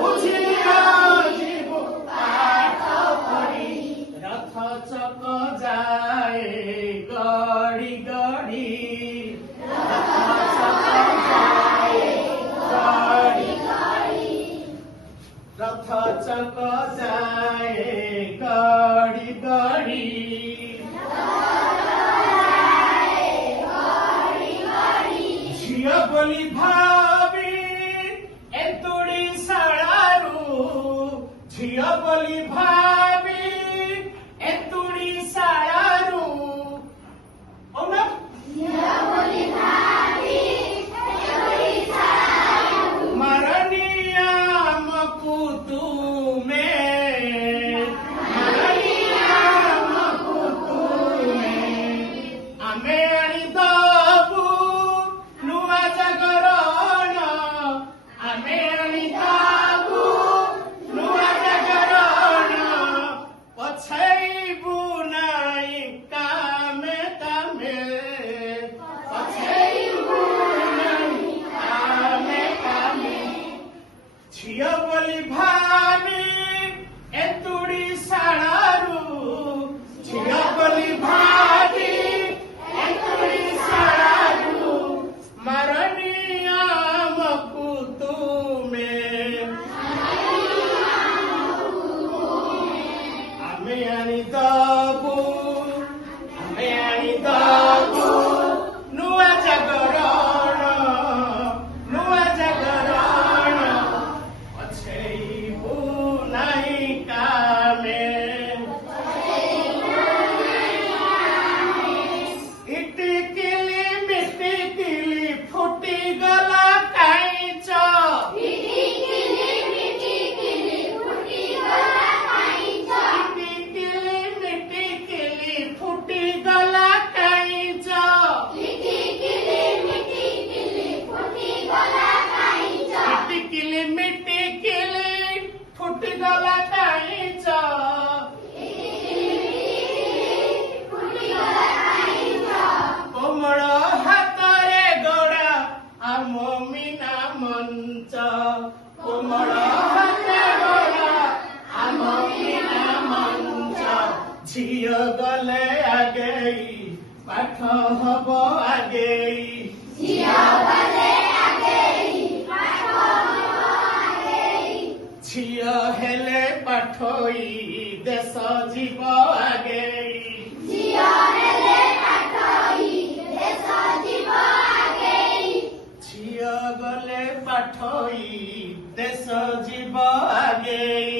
ବୁଝିଲ ଯିବୁ ପାଠ ପଢି ରଥ ଚକ ଯାଏ ଗଡ଼ି ଗଡ଼ି रथ चक जाए गड़ी गड़ी झियो बोली भाभी एतुड़ी शाळारू झियो बोली भाभी एतुड़ी शाळारू ओना झियो बोली भाभी एतुड़ी शाळारू मरनिया मकुतु झियो बोली भाभी एतुड़ी शाळारू झियो बोली भाभी एतुड़ी शाळारू मरनिया मकुतु आमे आनी दबु नुआ जागरण कोमल हातरे गड़ा आम मीना मंच कोमल हातरे गड़ा आम मीना मंच झियो गले आगेई पाठ हब आगेई झियो गले आगेई पाठ हब आगेई झियो हेले पाठई देश जीव आगेई झियो हेले पाठई देश जीव आगेई झियो गले पाठई देश जीव आगेई।